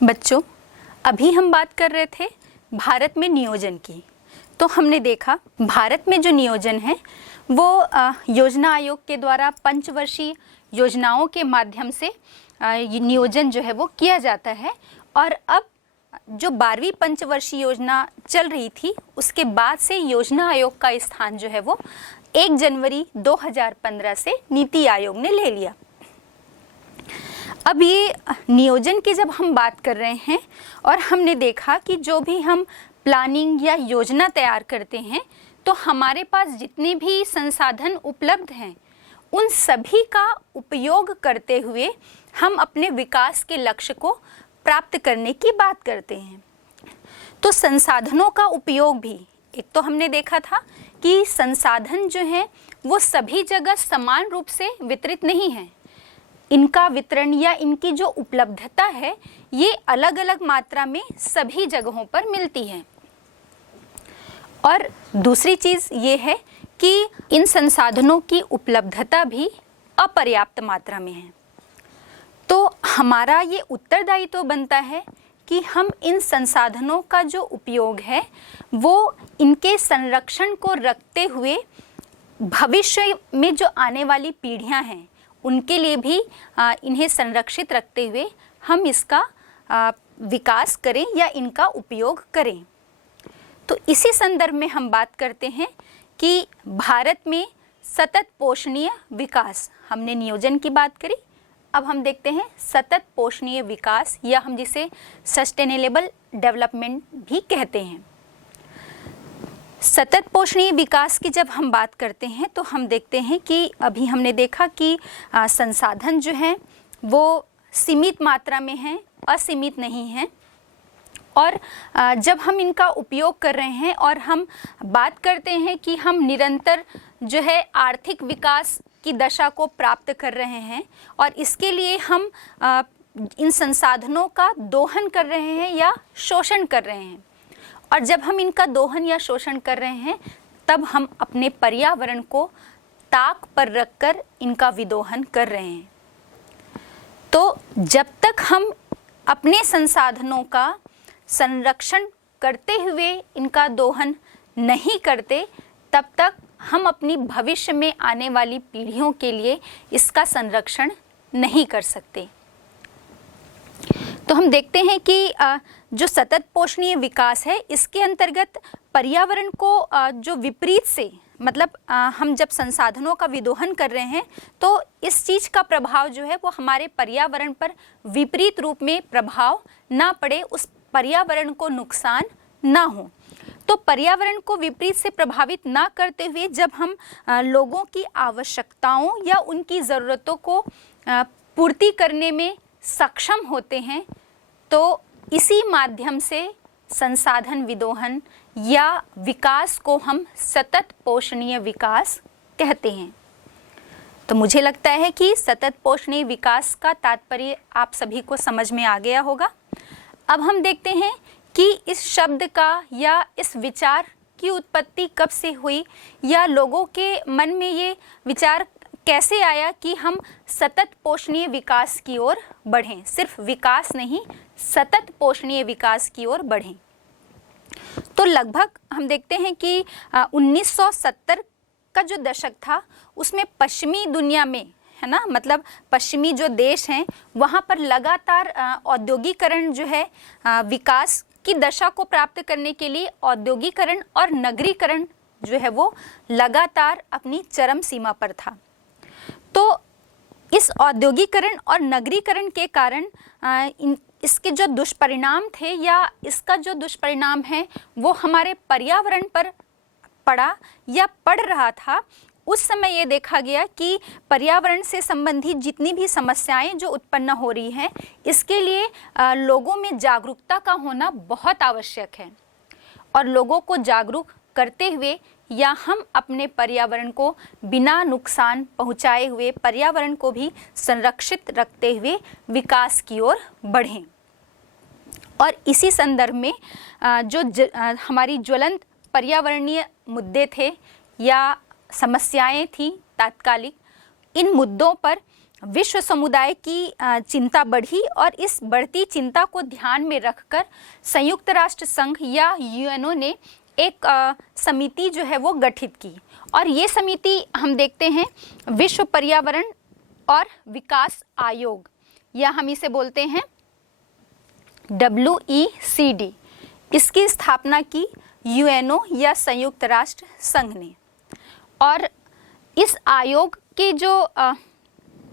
बच्चों, अभी हम बात कर रहे थे भारत में नियोजन की। तो हमने देखा भारत में जो नियोजन है वो योजना आयोग के द्वारा पंचवर्षीय योजनाओं के माध्यम से नियोजन जो है वो किया जाता है। और अब जो 12वीं पंचवर्षीय योजना चल रही थी उसके बाद से योजना आयोग का स्थान जो है वो 1 जनवरी 2015 से नीति आयोग ने ले लिया। अब ये नियोजन की जब हम बात कर रहे हैं और हमने देखा कि जो भी हम प्लानिंग या योजना तैयार करते हैं तो हमारे पास जितने भी संसाधन उपलब्ध हैं उन सभी का उपयोग करते हुए हम अपने विकास के लक्ष्य को प्राप्त करने की बात करते हैं। तो संसाधनों का उपयोग भी, एक तो हमने देखा था कि संसाधन जो हैं वो सभी जगह समान रूप से वितरित नहीं हैं। इनका वितरण या इनकी जो उपलब्धता है ये अलग अलग मात्रा में सभी जगहों पर मिलती है। और दूसरी चीज़ ये है कि इन संसाधनों की उपलब्धता भी अपर्याप्त मात्रा में है। तो हमारा ये उत्तरदायित्व बनता है कि हम इन संसाधनों का जो उपयोग है वो इनके संरक्षण को रखते हुए भविष्य में जो आने वाली पीढ़ियां हैं उनके लिए भी इन्हें संरक्षित रखते हुए हम इसका विकास करें या इनका उपयोग करें। तो इसी संदर्भ में हम बात करते हैं कि भारत में सतत पोषणीय विकास, हमने नियोजन की बात करी, अब हम देखते हैं सतत पोषणीय विकास या हम जिसे सस्टेनेबल डेवलपमेंट भी कहते हैं। सतत पोषणीय विकास की जब हम बात करते हैं तो हम देखते हैं कि अभी हमने देखा कि संसाधन जो हैं वो सीमित मात्रा में हैं, असीमित नहीं हैं। और जब हम इनका उपयोग कर रहे हैं और हम बात करते हैं कि हम निरंतर जो है आर्थिक विकास की दशा को प्राप्त कर रहे हैं और इसके लिए हम इन संसाधनों का दोहन कर रहे हैं या शोषण कर रहे हैं। और जब हम इनका दोहन या शोषण कर रहे हैं तब हम अपने पर्यावरण को ताक पर रखकर इनका विदोहन कर रहे हैं। तो जब तक हम अपने संसाधनों का संरक्षण करते हुए इनका दोहन नहीं करते तब तक हम अपनी भविष्य में आने वाली पीढ़ियों के लिए इसका संरक्षण नहीं कर सकते। तो हम देखते हैं कि जो सतत पोषणीय विकास है इसके अंतर्गत पर्यावरण को जो विपरीत से, मतलब हम जब संसाधनों का विदोहन कर रहे हैं तो इस चीज़ का प्रभाव जो है वो हमारे पर्यावरण पर विपरीत रूप में प्रभाव ना पड़े, उस पर्यावरण को नुकसान ना हो। तो पर्यावरण को विपरीत से प्रभावित ना करते हुए जब हम लोगों की आवश्यकताओं या उनकी ज़रूरतों को पूर्ति करने में सक्षम होते हैं तो इसी माध्यम से संसाधन विदोहन या विकास को हम सतत पोषणीय विकास कहते हैं। तो मुझे लगता है कि सतत पोषणीय विकास का तात्पर्य आप सभी को समझ में आ गया होगा। अब हम देखते हैं कि इस शब्द का या इस विचार की उत्पत्ति कब से हुई या लोगों के मन में ये विचार कैसे आया कि हम सतत पोषणीय विकास की ओर बढ़ें, सिर्फ विकास नहीं सतत पोषणीय विकास की ओर बढ़ें। तो लगभग हम देखते हैं कि 1970 का जो दशक था उसमें पश्चिमी दुनिया में, है ना, मतलब पश्चिमी जो देश हैं वहाँ पर लगातार औद्योगिकरण जो है विकास की दशा को प्राप्त करने के लिए औद्योगिकरण और नगरीकरण जो है वो लगातार अपनी चरम सीमा पर था। तो इस औद्योगिकरण और नगरीकरण के कारण इसके जो दुष्परिणाम थे या इसका जो दुष्परिणाम है वो हमारे पर्यावरण पर पड़ा या पड़ रहा था। उस समय ये देखा गया कि पर्यावरण से संबंधित जितनी भी समस्याएं जो उत्पन्न हो रही हैं इसके लिए लोगों में जागरूकता का होना बहुत आवश्यक है। और लोगों को जागरूक करते हुए या हम अपने पर्यावरण को बिना नुकसान पहुंचाए हुए पर्यावरण को भी संरक्षित रखते हुए विकास की ओर बढ़ें। और इसी संदर्भ में हमारी ज्वलंत पर्यावरणीय मुद्दे थे या समस्याएं थी तात्कालिक, इन मुद्दों पर विश्व समुदाय की चिंता बढ़ी और इस बढ़ती चिंता को ध्यान में रखकर संयुक्त राष्ट्र संघ या यूएनओ ने एक समिति जो है वो गठित की। और ये समिति हम देखते हैं विश्व पर्यावरण और विकास आयोग, या हम इसे बोलते हैं WECD। इसकी स्थापना की यूएनओ या संयुक्त राष्ट्र संघ ने। और इस आयोग के जो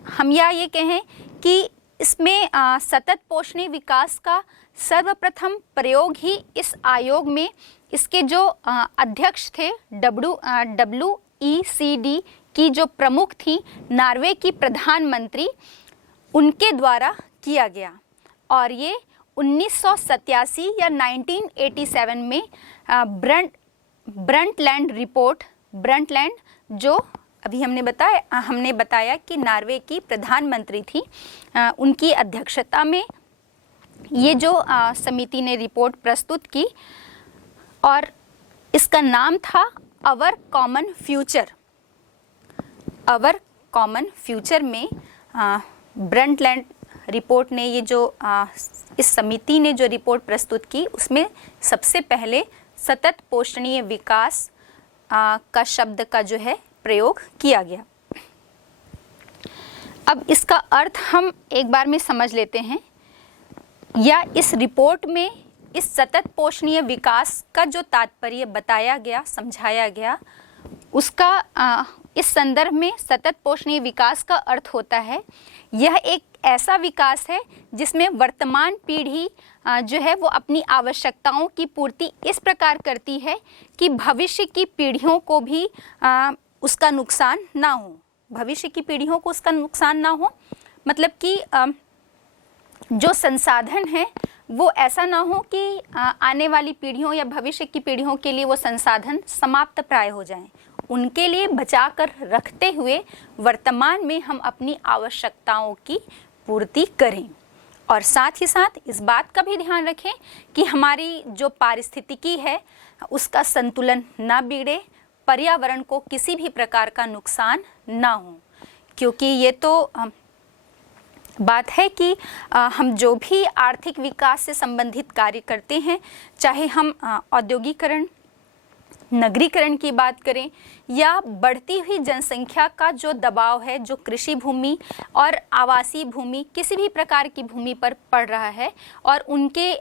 हम या ये कहें कि इसमें सतत पोषणीय विकास का सर्वप्रथम प्रयोग ही इस आयोग में इसके जो अध्यक्ष थे WECD की जो प्रमुख थी नॉर्वे की प्रधानमंत्री, उनके द्वारा किया गया। और ये 1987 या 1987 में ब्रंटलैंड रिपोर्ट, ब्रंटलैंड जो अभी हमने बताया कि नॉर्वे की प्रधानमंत्री थी, उनकी अध्यक्षता में ये जो समिति ने रिपोर्ट प्रस्तुत की और इसका नाम था अवर कॉमन फ्यूचर। अवर कॉमन फ्यूचर में ब्रंटलैंड रिपोर्ट ने ये जो इस समिति ने जो रिपोर्ट प्रस्तुत की उसमें सबसे पहले सतत पोषणीय विकास का शब्द का जो है प्रयोग किया गया। अब इसका अर्थ हम एक बार में समझ लेते हैं, या इस रिपोर्ट में इस सतत पोषणीय विकास का जो तात्पर्य बताया गया, समझाया गया, उसका इस संदर्भ में सतत पोषणीय विकास का अर्थ होता है यह एक ऐसा विकास है जिसमें वर्तमान पीढ़ी जो है वो अपनी आवश्यकताओं की पूर्ति इस प्रकार करती है कि भविष्य की पीढ़ियों को भी उसका नुकसान ना हो। भविष्य की पीढ़ियों को उसका नुकसान ना हो, मतलब कि जो संसाधन है वो ऐसा ना हो कि आने वाली पीढ़ियों या भविष्य की पीढ़ियों के लिए वो संसाधन समाप्त प्राय हो जाएं। उनके लिए बचा कर रखते हुए वर्तमान में हम अपनी आवश्यकताओं की पूर्ति करें। और साथ ही साथ इस बात का भी ध्यान रखें कि हमारी जो पारिस्थितिकी है उसका संतुलन ना बिगड़े, पर्यावरण को किसी भी प्रकार का नुकसान ना हो। क्योंकि ये तो बात है कि हम जो भी आर्थिक विकास से संबंधित कार्य करते हैं, चाहे हम औद्योगिकरण, नगरीकरण की बात करें या बढ़ती हुई जनसंख्या का जो दबाव है, जो कृषि भूमि और आवासीय भूमि किसी भी प्रकार की भूमि पर पड़ रहा है, और उनके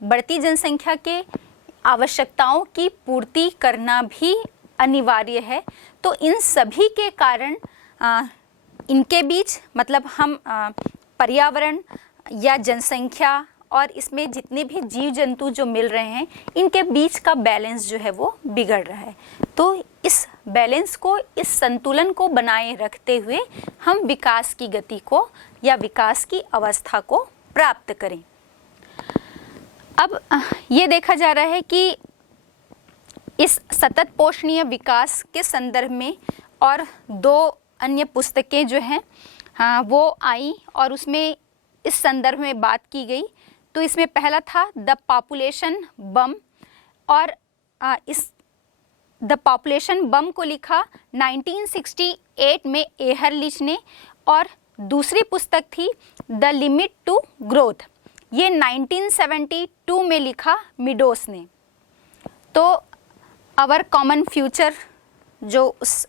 बढ़ती जनसंख्या के आवश्यकताओं की पूर्ति करना भी अनिवार्य है। तो इन सभी के कारण इनके बीच, मतलब हम पर्यावरण या जनसंख्या और इसमें जितने भी जीव जंतु जो मिल रहे हैं, इनके बीच का बैलेंस जो है वो बिगड़ रहा है। तो इस बैलेंस को, इस संतुलन को बनाए रखते हुए हम विकास की गति को या विकास की अवस्था को प्राप्त करें। अब ये देखा जा रहा है कि इस सतत पोषणीय विकास के संदर्भ में और दो अन्य पुस्तकें जो हैं वो आई और उसमें इस संदर्भ में बात की गई। तो इसमें पहला था द पॉपुलेशन बम, और इस द पॉपुलेशन बम को लिखा 1968 में एहरलिच ने, और दूसरी पुस्तक थी द लिमिट टू ग्रोथ, ये 1972 में लिखा मिडोस ने। तो अवर कॉमन फ्यूचर जो उस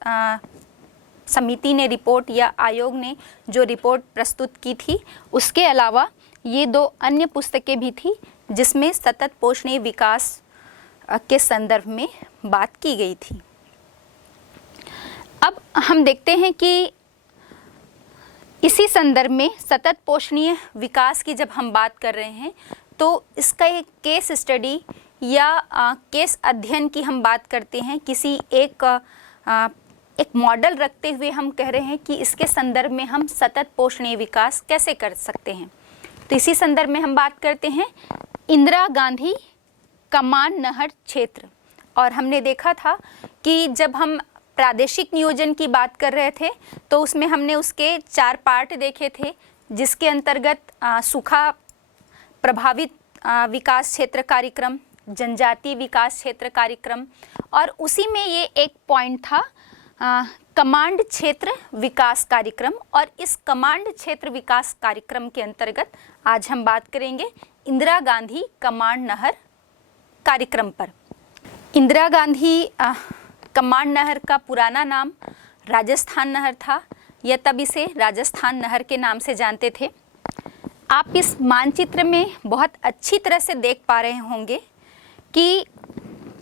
समिति ने रिपोर्ट या आयोग ने जो रिपोर्ट प्रस्तुत की थी, उसके अलावा ये दो अन्य पुस्तकें भी थी जिसमें सतत पोषणीय विकास के संदर्भ में बात की गई थी। अब हम देखते हैं कि इसी संदर्भ में सतत पोषणीय विकास की जब हम बात कर रहे हैं तो इसका एक केस स्टडी या केस अध्ययन की हम बात करते हैं। किसी एक मॉडल रखते हुए हम कह रहे हैं कि इसके संदर्भ में हम सतत पोषणीय विकास कैसे कर सकते हैं। तो इसी संदर्भ में हम बात करते हैं इंदिरा गांधी कमान नहर क्षेत्र। और हमने देखा था कि जब हम प्रादेशिक नियोजन की बात कर रहे थे तो उसमें हमने उसके 4 पार्ट देखे थे, जिसके अंतर्गत सूखा प्रभावित विकास क्षेत्र कार्यक्रम, जनजातीय विकास क्षेत्र कार्यक्रम, और उसी में ये एक पॉइंट था कमांड क्षेत्र विकास कार्यक्रम, और इस कमांड क्षेत्र विकास कार्यक्रम के अंतर्गत आज हम बात करेंगे इंदिरा गांधी कमांड नहर कार्यक्रम पर। इंदिरा गांधी कमांड नहर का पुराना नाम राजस्थान नहर था, या तब इसे राजस्थान नहर के नाम से जानते थे। आप इस मानचित्र में बहुत अच्छी तरह से देख पा रहे होंगे कि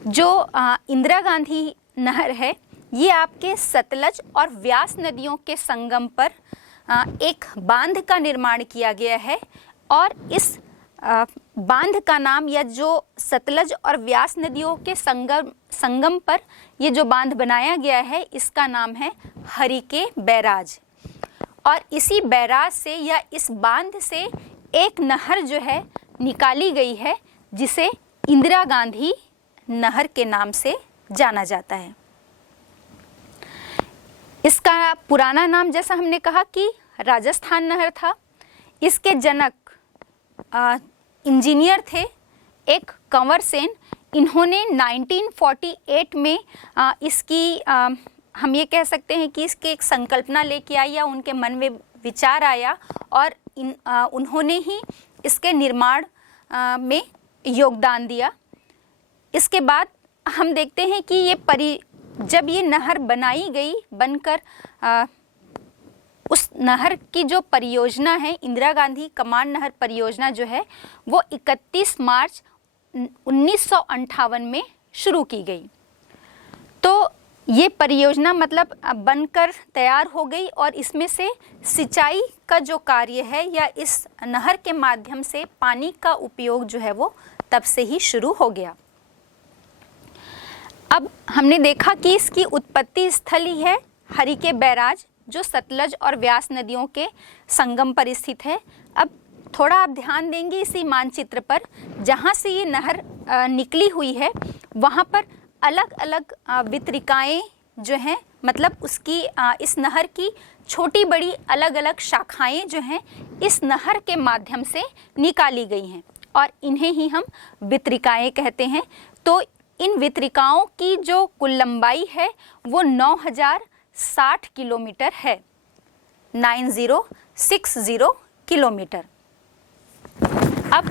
जो इंदिरा गांधी नहर है, ये आपके सतलज और व्यास नदियों के संगम पर एक बांध का निर्माण किया गया है, और इस बांध का नाम, या जो सतलज और व्यास नदियों के संगम पर ये जो बांध बनाया गया है, इसका नाम है हरिके बैराज। और इसी बैराज से या इस बांध से एक नहर जो है निकाली गई है, जिसे इंदिरा गांधी नहर के नाम से जाना जाता है। इसका पुराना नाम, जैसा हमने कहा कि राजस्थान नहर था। इसके जनक इंजीनियर थे एक कंवर सेन। इन्होंने 1948 में इसकी हम ये कह सकते हैं कि इसकी एक संकल्पना लेके आई, या उनके मन में विचार आया, और उन्होंने ही इसके निर्माण में योगदान दिया। इसके बाद हम देखते हैं कि जब ये नहर बनाई गई, बनकर उस नहर की जो परियोजना है, इंदिरा गांधी कमांड नहर परियोजना जो है, वो 31 मार्च 1958 में शुरू की गई। तो ये परियोजना मतलब बनकर तैयार हो गई, और इसमें से सिंचाई का जो कार्य है, या इस नहर के माध्यम से पानी का उपयोग जो है, वो तब से ही शुरू हो गया। अब हमने देखा कि इसकी उत्पत्ति स्थल ही है हरिके बैराज, जो सतलज और व्यास नदियों के संगम पर स्थित है। अब थोड़ा आप ध्यान देंगे इसी मानचित्र पर, जहाँ से ये नहर निकली हुई है, वहाँ पर अलग अलग वितरिकाएं जो हैं, मतलब उसकी इस नहर की छोटी बड़ी अलग अलग शाखाएं जो हैं, इस नहर के माध्यम से निकाली गई हैं, और इन्हें ही हम वितरिकाएं कहते हैं। तो इन वितरिकाओं की जो कुल लंबाई है, वो 9060 किलोमीटर है, 9060 किलोमीटर। अब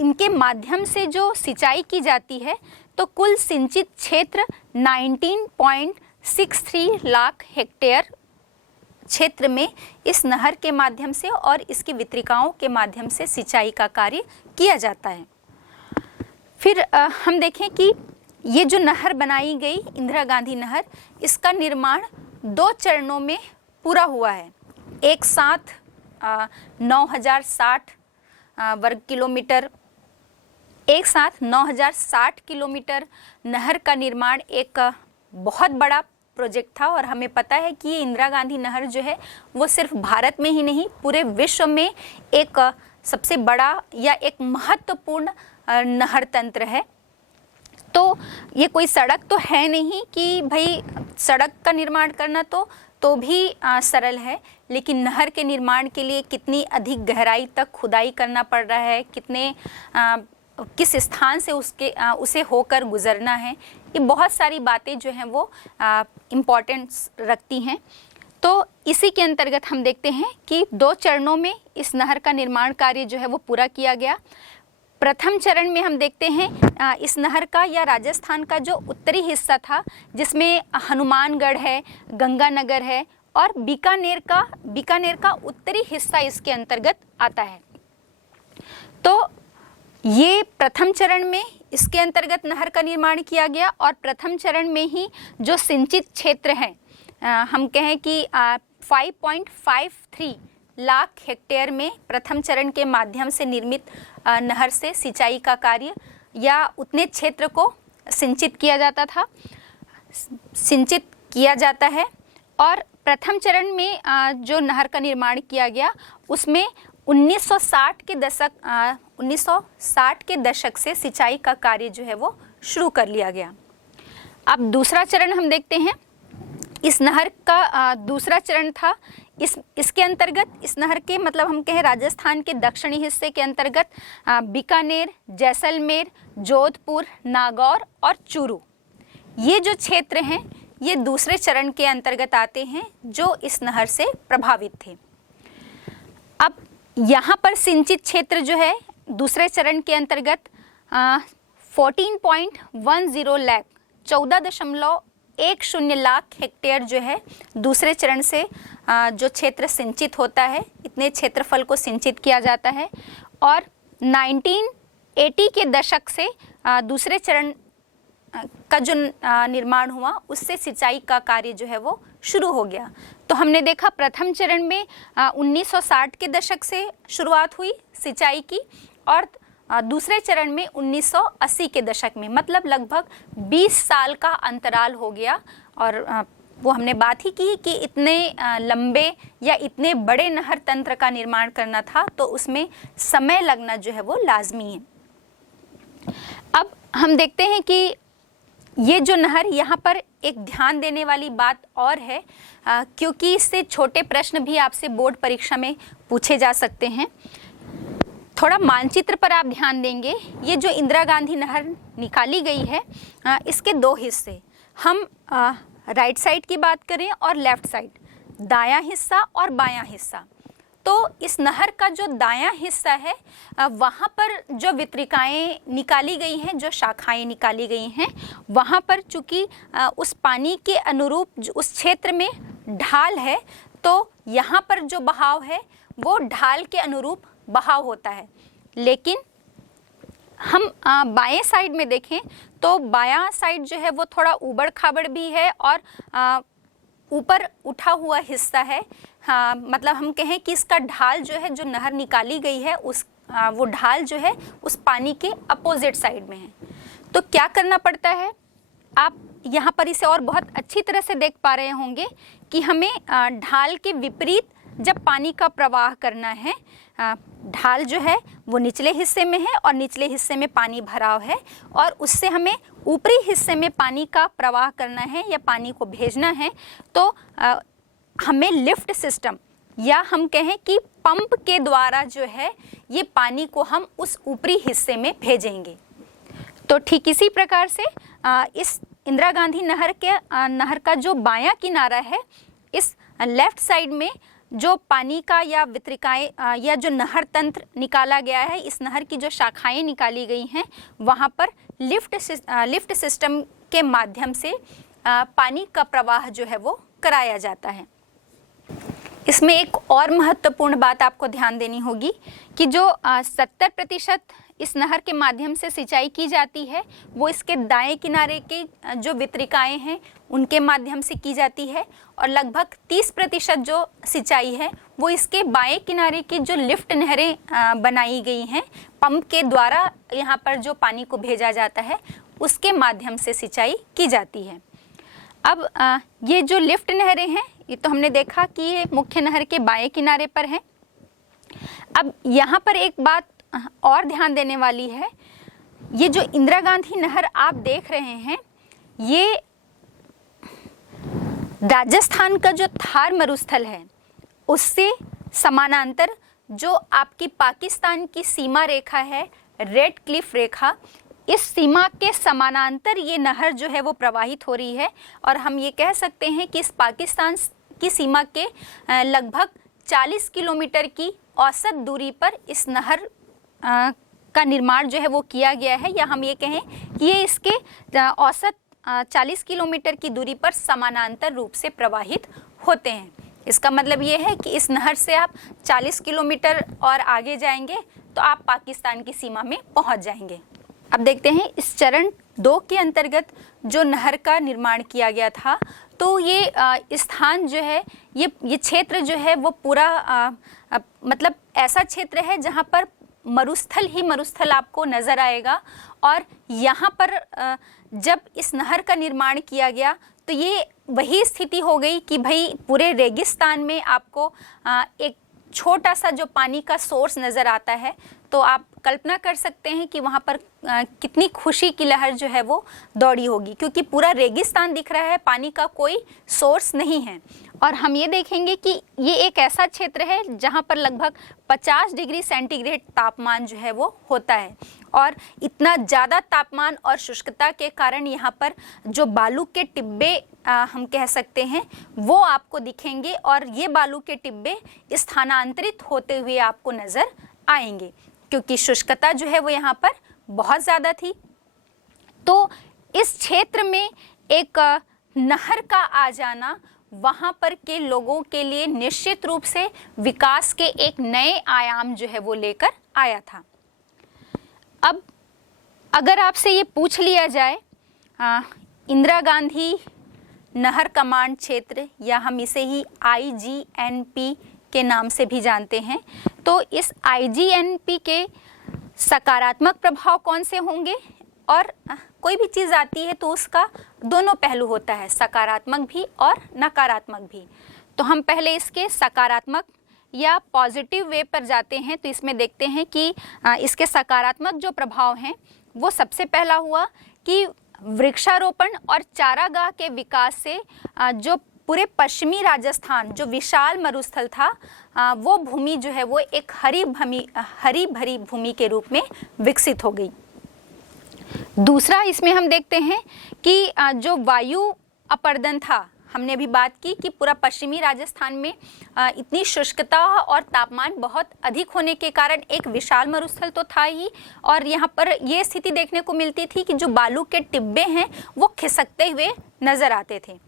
इनके माध्यम से जो सिंचाई की जाती है, तो कुल सिंचित क्षेत्र 19.63 लाख हेक्टेयर क्षेत्र में इस नहर के माध्यम से और इसकी वितरिकाओं के माध्यम से सिंचाई का कार्य किया जाता है। फिर हम देखें कि ये जो नहर बनाई गई इंदिरा गांधी नहर, इसका निर्माण 2 चरणों में पूरा हुआ है। एक साथ 9060 वर्ग किलोमीटर, एक साथ 9060 किलोमीटर नहर का निर्माण एक बहुत बड़ा प्रोजेक्ट था। और हमें पता है कि ये इंदिरा गांधी नहर जो है, वो सिर्फ भारत में ही नहीं, पूरे विश्व में एक सबसे बड़ा या एक महत्वपूर्ण नहर तंत्र है। तो ये कोई सड़क तो है नहीं कि भाई सड़क का निर्माण करना तो भी सरल है, लेकिन नहर के निर्माण के लिए कितनी अधिक गहराई तक खुदाई करना पड़ रहा है, किस स्थान से उसे होकर गुजरना है, ये बहुत सारी बातें जो हैं वो इम्पोर्टेंस रखती हैं। तो इसी के अंतर्गत हम देखते हैं कि 2 चरणों में इस नहर का निर्माण कार्य जो है वो पूरा किया गया। प्रथम चरण में हम देखते हैं इस नहर का या राजस्थान का जो उत्तरी हिस्सा था, जिसमें हनुमानगढ़ है, गंगानगर है, और बीकानेर का उत्तरी हिस्सा इसके अंतर्गत आता है। तो ये प्रथम चरण में इसके अंतर्गत नहर का निर्माण किया गया, और प्रथम चरण में ही जो सिंचित क्षेत्र है, हम कहें कि 5.53 लाख हेक्टेयर में प्रथम चरण के माध्यम से निर्मित नहर से सिंचाई का कार्य या उतने क्षेत्र को सिंचित किया जाता है। और प्रथम चरण में जो नहर का निर्माण किया गया, उसमें 1960 के दशक से सिंचाई का कार्य जो है वो शुरू कर लिया गया। अब दूसरा चरण हम देखते हैं। इस नहर का दूसरा चरण था, इसके अंतर्गत इस नहर के मतलब हम कहें राजस्थान के दक्षिणी हिस्से के अंतर्गत बीकानेर, जैसलमेर, जोधपुर, नागौर और चूरू, ये जो क्षेत्र हैं, ये दूसरे चरण के अंतर्गत आते हैं जो इस नहर से प्रभावित थे। अब यहाँ पर सिंचित क्षेत्र जो है दूसरे चरण के अंतर्गत 14.10 लाख 14.10 लाख हेक्टेयर जो है दूसरे चरण से जो क्षेत्र सिंचित होता है, इतने क्षेत्रफल को सिंचित किया जाता है। और 1980 के दशक से दूसरे चरण का जो निर्माण हुआ उससे सिंचाई का कार्य जो है वो शुरू हो गया। तो हमने देखा प्रथम चरण में 1960 के दशक से शुरुआत हुई सिंचाई की और दूसरे चरण में 1980 के दशक में, मतलब लगभग 20 साल का अंतराल हो गया। और वो हमने बात ही की कि इतने लंबे या इतने बड़े नहर तंत्र का निर्माण करना था तो उसमें समय लगना जो है वो लाजमी है। अब हम देखते हैं कि ये जो नहर, यहाँ पर एक ध्यान देने वाली बात और है क्योंकि इससे छोटे प्रश्न भी आपसे बोर्ड परीक्षा में पूछे जा सकते हैं। थोड़ा मानचित्र पर आप ध्यान देंगे, ये जो इंदिरा गांधी नहर निकाली गई है इसके दो हिस्से, हम राइट साइड की बात करें और लेफ्ट साइड, दायां हिस्सा और बायां हिस्सा। तो इस नहर का जो दायां हिस्सा है वहाँ पर जो वितरिकाएँ निकाली गई हैं, जो शाखाएं निकाली गई हैं, वहाँ पर चूँकि उस पानी के अनुरूप उस क्षेत्र में ढाल है तो यहाँ पर जो बहाव है वो ढाल के अनुरूप बहाव होता है। लेकिन हम बाएं साइड में देखें तो बायां साइड जो है वो थोड़ा ऊबड़ खाबड़ भी है और ऊपर उठा हुआ हिस्सा है। हाँ, मतलब हम कहें कि इसका ढाल जो है, जो नहर निकाली गई है उस वो ढाल जो है उस पानी के अपोजिट साइड में है। तो क्या करना पड़ता है, आप यहाँ पर इसे और बहुत अच्छी तरह से देख पा रहे होंगे कि हमें ढाल के विपरीत जब पानी का प्रवाह करना है, ढाल जो है वो निचले हिस्से में है और निचले हिस्से में पानी भराव है और उससे हमें ऊपरी हिस्से में पानी का प्रवाह करना है या पानी को भेजना है, तो हमें लिफ्ट सिस्टम या हम कहें कि पंप के द्वारा जो है ये पानी को हम उस ऊपरी हिस्से में भेजेंगे। तो ठीक इसी प्रकार से इस इंदिरा गांधी नहर का जो बायां किनारा है, इस लेफ्ट साइड में जो पानी का या वितरिकाएँ या जो नहर तंत्र निकाला गया है, इस नहर की जो शाखाएं निकाली गई हैं, वहाँ पर लिफ्ट सिस्टम के माध्यम से पानी का प्रवाह जो है वो कराया जाता है। इसमें एक और महत्वपूर्ण बात आपको ध्यान देनी होगी कि जो 70% इस नहर के माध्यम से सिंचाई की जाती है वो इसके दाएं किनारे के जो वितरिकाएँ हैं उनके माध्यम से की जाती है और लगभग 30% जो सिंचाई है वो इसके बाएं किनारे की जो लिफ्ट नहरें बनाई गई हैं, पंप के द्वारा यहाँ पर जो पानी को भेजा जाता है उसके माध्यम से सिंचाई की जाती है। अब ये जो लिफ्ट नहरें हैं ये तो हमने देखा कि ये मुख्य नहर के बाएं किनारे पर हैं। अब यहाँ पर एक बात और ध्यान देने वाली है, ये जो इंदिरा गांधी नहर आप देख रहे हैं ये राजस्थान का जो थार मरुस्थल है उससे समानांतर जो आपकी पाकिस्तान की सीमा रेखा है, रेड क्लिफ रेखा, इस सीमा के समानांतर ये नहर जो है वो प्रवाहित हो रही है और हम ये कह सकते हैं कि इस पाकिस्तान की सीमा के लगभग 40 किलोमीटर की औसत दूरी पर इस नहर का निर्माण जो है वो किया गया है, या हम ये कहें कि ये इसके औसत 40 किलोमीटर की दूरी पर समानांतर रूप से प्रवाहित होते हैं। इसका मतलब ये है कि इस नहर से आप 40 किलोमीटर और आगे जाएंगे तो आप पाकिस्तान की सीमा में पहुंच जाएंगे। अब देखते हैं इस चरण 2 के अंतर्गत जो नहर का निर्माण किया गया था, तो ये स्थान जो है, ये क्षेत्र जो है वो पूरा मतलब ऐसा क्षेत्र है जहाँ पर मरुस्थल ही मरुस्थल आपको नज़र आएगा। और यहाँ पर जब इस नहर का निर्माण किया गया तो ये वही स्थिति हो गई कि भाई पूरे रेगिस्तान में आपको एक छोटा सा जो पानी का सोर्स नज़र आता है, तो आप कल्पना कर सकते हैं कि वहाँ पर कितनी खुशी की लहर जो है वो दौड़ी होगी, क्योंकि पूरा रेगिस्तान दिख रहा है, पानी का कोई सोर्स नहीं है। और हम ये देखेंगे कि ये एक ऐसा क्षेत्र है जहाँ पर लगभग 50 डिग्री सेंटीग्रेड तापमान जो है वो होता है, और इतना ज़्यादा तापमान और शुष्कता के कारण यहाँ पर जो बालू के टिब्बे हम कह सकते हैं वो आपको दिखेंगे, और ये बालू के टिब्बे स्थानांतरित होते हुए आपको नज़र आएंगे, क्योंकि शुष्कता जो है वो यहाँ पर बहुत ज़्यादा थी। तो इस क्षेत्र में एक नहर का आ जाना वहाँ पर के लोगों के लिए निश्चित रूप से विकास के एक नए आयाम जो है वो लेकर आया था। अब अगर आपसे ये पूछ लिया जाए इंदिरा गांधी नहर कमांड क्षेत्र, या हम इसे ही IGNP के नाम से भी जानते हैं, तो इस IGNP के सकारात्मक प्रभाव कौन से होंगे? और कोई भी चीज़ आती है तो उसका दोनों पहलू होता है, सकारात्मक भी और नकारात्मक भी। तो हम पहले इसके सकारात्मक या पॉजिटिव वे पर जाते हैं। तो इसमें देखते हैं कि इसके सकारात्मक जो प्रभाव हैं वो सबसे पहला हुआ कि वृक्षारोपण और चारागाह के विकास से जो पूरे पश्चिमी राजस्थान जो विशाल मरुस्थल था वो भूमि जो है वो एक हरी भरी भूमि के रूप में विकसित हो गई। दूसरा इसमें हम देखते हैं कि जो वायु अपर्दन था, हमने अभी बात की कि पूरा पश्चिमी राजस्थान में इतनी शुष्कता और तापमान बहुत अधिक होने के कारण एक विशाल मरुस्थल तो था ही, और यहाँ पर ये स्थिति देखने को मिलती थी कि जो बालू के टिब्बे हैं वो खिसकते हुए नजर आते थे।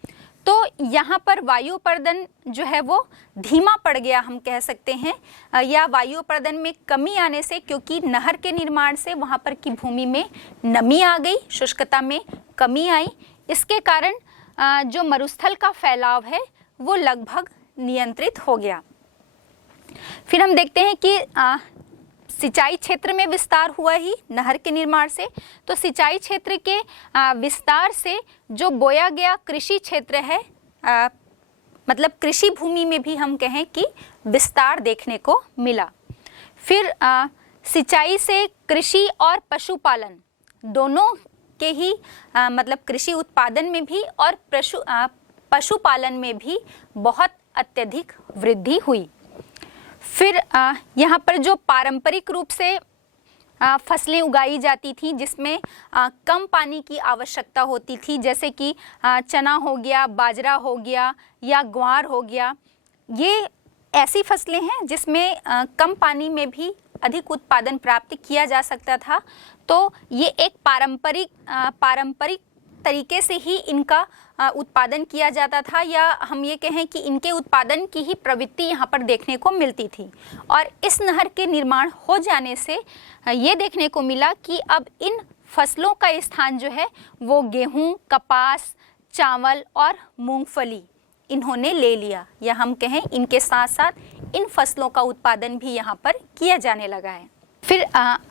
तो यहाँ पर वायु अपर्दन जो है वो धीमा पड़ गया हम कह सकते हैं, या वायु अपर्दन में कमी आने से, क्योंकि नहर के निर्माण से वहाँ पर की भूमि में नमी आ गई, शुष्कता में कमी आई। इसके कारण जो मरुस्थल का फैलाव है वो लगभग नियंत्रित हो गया। फिर हम देखते हैं कि सिंचाई क्षेत्र में विस्तार हुआ ही नहर के निर्माण से। तो सिंचाई क्षेत्र के विस्तार से जो बोया गया कृषि क्षेत्र है, मतलब कृषि भूमि में भी हम कहें कि विस्तार देखने को मिला। फिर सिंचाई से कृषि और पशुपालन दोनों के ही मतलब कृषि उत्पादन में भी और पशुपालन में भी बहुत अत्यधिक वृद्धि हुई। फिर यहाँ पर जो पारंपरिक रूप से फसलें उगाई जाती थी जिसमें कम पानी की आवश्यकता होती थी, जैसे कि चना हो गया, बाजरा हो गया या ग्वार हो गया, ये ऐसी फसलें हैं जिसमें कम पानी में भी अधिक उत्पादन प्राप्त किया जा सकता था। तो ये एक पारंपरिक तरीके से ही इनका उत्पादन किया जाता था, या हम ये कहें कि इनके उत्पादन की ही प्रवृत्ति यहाँ पर देखने को मिलती थी। और इस नहर के निर्माण हो जाने से ये देखने को मिला कि अब इन फसलों का स्थान जो है वो गेहूँ, कपास, चावल और मूंगफली इन्होंने ले लिया, या हम कहें इनके साथ साथ इन फसलों का उत्पादन भी यहाँ पर किया जाने लगा है। फिर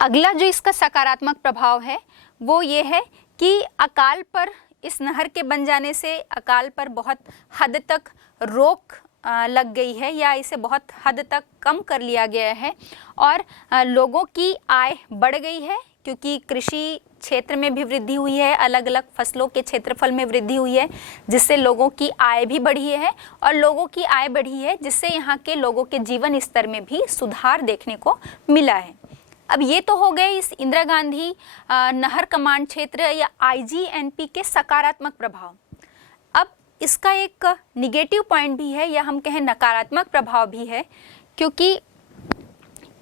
अगला जो इसका सकारात्मक प्रभाव है वो ये है कि अकाल पर इस नहर के बन जाने से अकाल पर बहुत हद तक रोक लग गई है, या इसे बहुत हद तक कम कर लिया गया है, और लोगों की आय बढ़ गई है, क्योंकि कृषि क्षेत्र में भी वृद्धि हुई है, अलग अलग फसलों के क्षेत्रफल में वृद्धि हुई है, जिससे लोगों की आय भी बढ़ी है, और लोगों की आय बढ़ी है जिससे यहाँ के लोगों के जीवन स्तर में भी सुधार देखने को मिला है। अब ये तो हो गए इस इंदिरा गांधी नहर कमांड क्षेत्र या IGNP के सकारात्मक प्रभाव। अब इसका एक निगेटिव पॉइंट भी है, या हम कहें नकारात्मक प्रभाव भी है, क्योंकि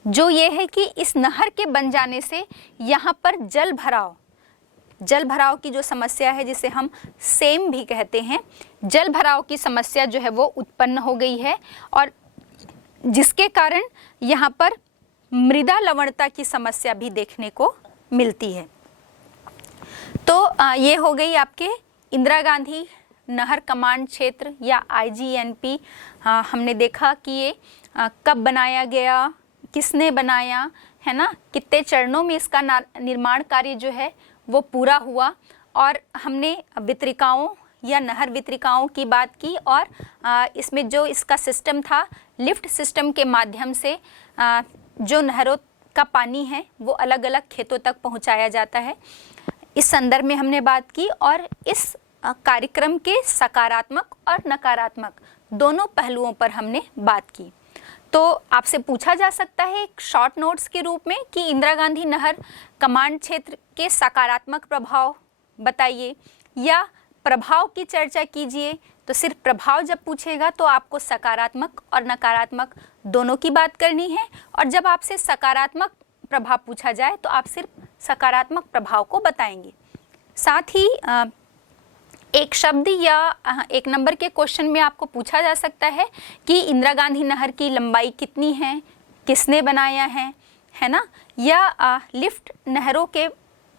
जो ये है कि इस नहर के बन जाने से यहाँ पर जल भराव की जो समस्या है, जिसे हम सेम भी कहते हैं, जल भराव की समस्या जो है वो उत्पन्न हो गई है, और जिसके कारण यहाँ पर मृदा लवणता की समस्या भी देखने को मिलती है। तो ये हो गई आपके इंदिरा गांधी नहर कमांड क्षेत्र या IGNP। हमने देखा कि ये कब बनाया गया, किसने बनाया, है ना, कितने चरणों में इसका निर्माण कार्य जो है वो पूरा हुआ, और हमने वितरिकाओं या नहर वितरिकाओं की बात की, और इसमें जो इसका सिस्टम था लिफ्ट सिस्टम के माध्यम से जो नहरों का पानी है वो अलग अलग खेतों तक पहुंचाया जाता है। इस संदर्भ में हमने बात की और इस कार्यक्रम के सकारात्मक और नकारात्मक दोनों पहलुओं पर हमने बात की। तो आपसे पूछा जा सकता है एक शॉर्ट नोट्स के रूप में कि इंदिरा गांधी नहर कमांड क्षेत्र के सकारात्मक प्रभाव बताइए या प्रभाव की चर्चा कीजिए। तो सिर्फ प्रभाव जब पूछेगा तो आपको सकारात्मक और नकारात्मक दोनों की बात करनी है, और जब आपसे सकारात्मक प्रभाव पूछा जाए तो आप सिर्फ सकारात्मक प्रभाव को बताएंगे। साथ ही एक शब्द या एक नंबर के क्वेश्चन में आपको पूछा जा सकता है कि इंदिरा गांधी नहर की लंबाई कितनी है, किसने बनाया है ना, या लिफ्ट नहरों के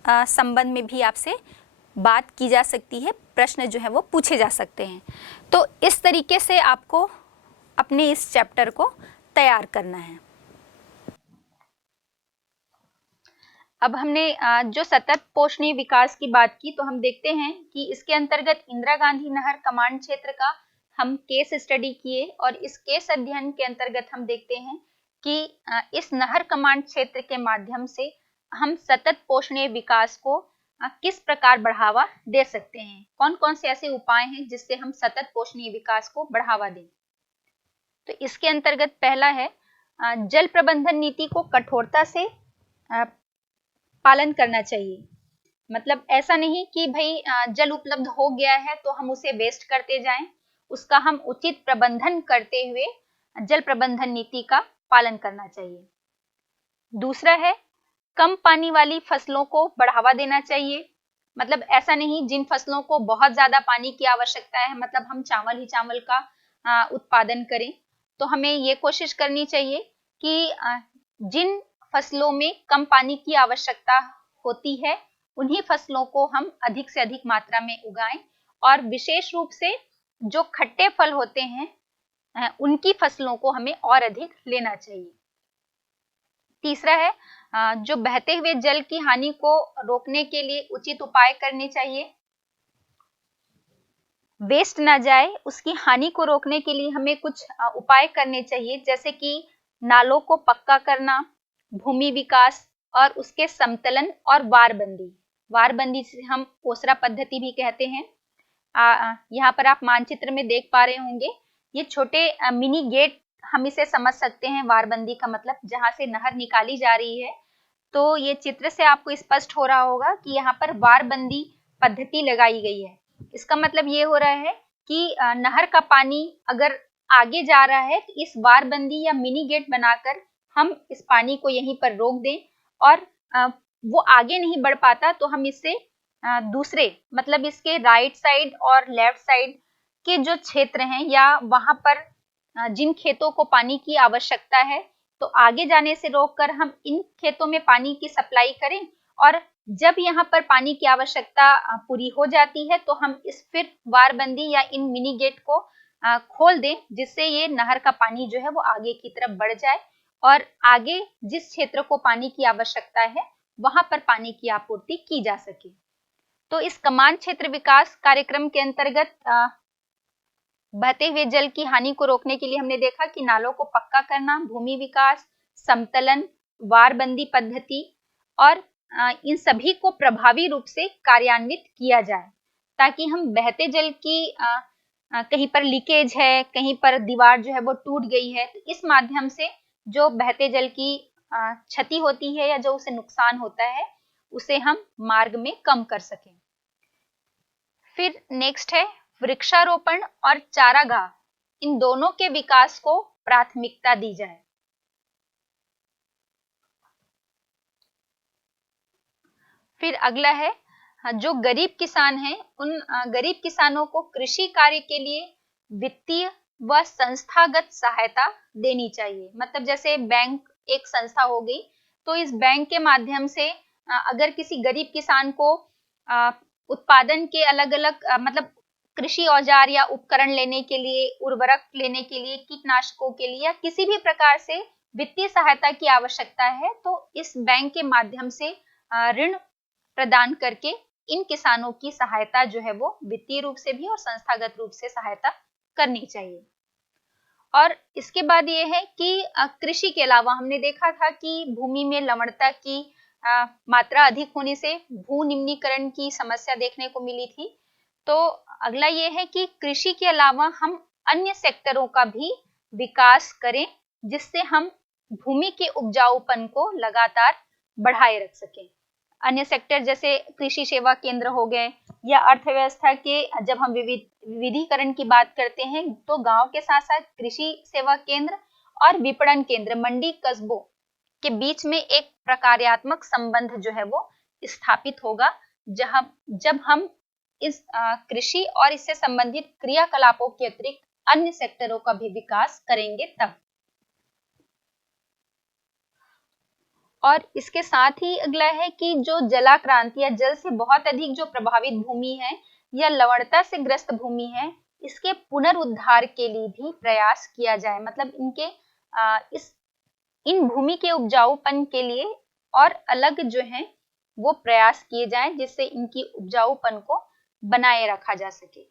संबंध में भी आपसे बात की जा सकती है, प्रश्न जो है वो पूछे जा सकते हैं। तो इस तरीके से आपको अपने इस चैप्टर को तैयार करना है। अब हमने जो सतत पोषणीय विकास की बात की, तो हम देखते हैं कि इसके अंतर्गत इंदिरा गांधी नहर कमांड क्षेत्र का हम केस स्टडी किए, और इस केस अध्ययन के अंतर्गत हम देखते हैं कि इस नहर कमांड क्षेत्र के माध्यम से हम सतत पोषणीय विकास को किस प्रकार बढ़ावा दे सकते हैं, कौन कौन से ऐसे उपाय हैं जिससे हम सतत पोषणीय विकास को बढ़ावा दें। तो इसके अंतर्गत पहला है जल प्रबंधन नीति को कठोरता से पालन करना चाहिए। मतलब ऐसा नहीं कि भाई जल उपलब्ध हो गया है तो हम उसे वेस्ट करते जाएं, उसका हम उचित प्रबंधन करते हुए जल प्रबंधन नीति का पालन करना चाहिए। दूसरा है कम पानी वाली फसलों को बढ़ावा देना चाहिए। मतलब ऐसा नहीं जिन फसलों को बहुत ज्यादा पानी की आवश्यकता है, मतलब हम चावल ही चावल का उत्पादन करें, तो हमें ये कोशिश करनी चाहिए कि जिन फसलों में कम पानी की आवश्यकता होती है उन्हीं फसलों को हम अधिक से अधिक मात्रा में उगाएं, और विशेष रूप से जो खट्टे फल होते हैं उनकी फसलों को हमें और अधिक लेना चाहिए। तीसरा है जो बहते हुए जल की हानि को रोकने के लिए उचित उपाय करने चाहिए। वेस्ट ना जाए उसकी हानि को रोकने के लिए हमें कुछ उपाय करने चाहिए, जैसे कि नालों को पक्का करना, भूमि विकास और उसके समतलन और वारबंदी। वारबंदी से हम ओसरा पद्धति भी कहते हैं। यहाँ पर आप मानचित्र में देख पा रहे होंगे, ये छोटे मिनी गेट हम इसे समझ सकते हैं। वारबंदी का मतलब जहाँ से नहर निकाली जा रही है, तो ये चित्र से आपको स्पष्ट हो रहा होगा कि यहाँ पर वारबंदी पद्धति लगाई गई है। इसका मतलब ये हो रहा है कि नहर का पानी अगर आगे जा रहा है तो इस वारबंदी या मिनी गेट बनाकर हम इस पानी को यहीं पर रोक दें, और वो आगे नहीं बढ़ पाता तो हम इससे दूसरे मतलब इसके राइट साइड और लेफ्ट साइड के जो क्षेत्र हैं या वहां पर जिन खेतों को पानी की आवश्यकता है तो आगे जाने से रोककर हम इन खेतों में पानी की सप्लाई करें, और जब यहाँ पर पानी की आवश्यकता पूरी हो जाती है तो हम इस फिर वारबंदी या इन मिनी गेट को खोल दें, जिससे ये नहर का पानी जो है वो आगे की तरफ बढ़ जाए और आगे जिस क्षेत्र को पानी की आवश्यकता है वहां पर पानी की आपूर्ति की जा सके। तो इस कमांड क्षेत्र विकास कार्यक्रम के अंतर्गत बहते हुए जल की हानि को रोकने के लिए हमने देखा कि नालों को पक्का करना, भूमि विकास, समतलन, वारबंदी पद्धति और इन सभी को प्रभावी रूप से कार्यान्वित किया जाए, ताकि हम बहते जल की कहीं पर लीकेज है, कहीं पर दीवार जो है वो टूट गई है, तो इस माध्यम से जो बहते जल की क्षति होती है या जो उसे नुकसान होता है उसे हम मार्ग में कम कर सकें। फिर नेक्स्ट है वृक्षारोपण और चारागाह, इन दोनों के विकास को प्राथमिकता दी जाए। फिर अगला है जो गरीब किसान हैं उन गरीब किसानों को कृषि कार्य के लिए वित्तीय व संस्थागत सहायता देनी चाहिए। मतलब जैसे बैंक एक संस्था हो गई, तो इस बैंक के माध्यम से अगर किसी गरीब किसान को उत्पादन के अलग अलग मतलब कृषि औजार या उपकरण लेने के लिए, उर्वरक लेने के लिए, कीटनाशकों के लिए या किसी भी प्रकार से वित्तीय सहायता की आवश्यकता है, तो इस बैंक के माध्यम से ऋण प्रदान करके इन किसानों की सहायता जो है वो वित्तीय रूप से भी और संस्थागत रूप से सहायता करनी चाहिए। और इसके बाद ये है कि कृषि के अलावा हमने देखा था कि भूमि में लवणता की मात्रा अधिक होने से भू निम्नीकरण की समस्या देखने को मिली थी। तो अगला ये है कि कृषि के अलावा हम अन्य सेक्टरों का भी विकास करें, जिससे हम भूमि के उपजाऊपन को लगातार बढ़ाए रख सकें। अन्य सेक्टर जैसे कृषि सेवा केंद्र हो गए, या अर्थव्यवस्था के जब हम विविधीकरण की बात करते हैं तो गांव के साथ साथ कृषि सेवा केंद्र और विपणन केंद्र, मंडी, कस्बों के बीच में एक प्रकार्यात्मक संबंध जो है वो स्थापित होगा, जब हम इस कृषि और इससे संबंधित क्रियाकलापों के अतिरिक्त अन्य सेक्टरों का भी विकास करेंगे तब। और इसके साथ ही अगला है कि जो जलाक्रांति या जल से बहुत अधिक जो प्रभावित भूमि है या लवणता से ग्रस्त भूमि है, इसके पुनरुद्धार के लिए भी प्रयास किया जाए। मतलब इन भूमि के उपजाऊपन के लिए और अलग जो है वो प्रयास किए जाएं, जिससे इनकी उपजाऊपन को बनाए रखा जा सके।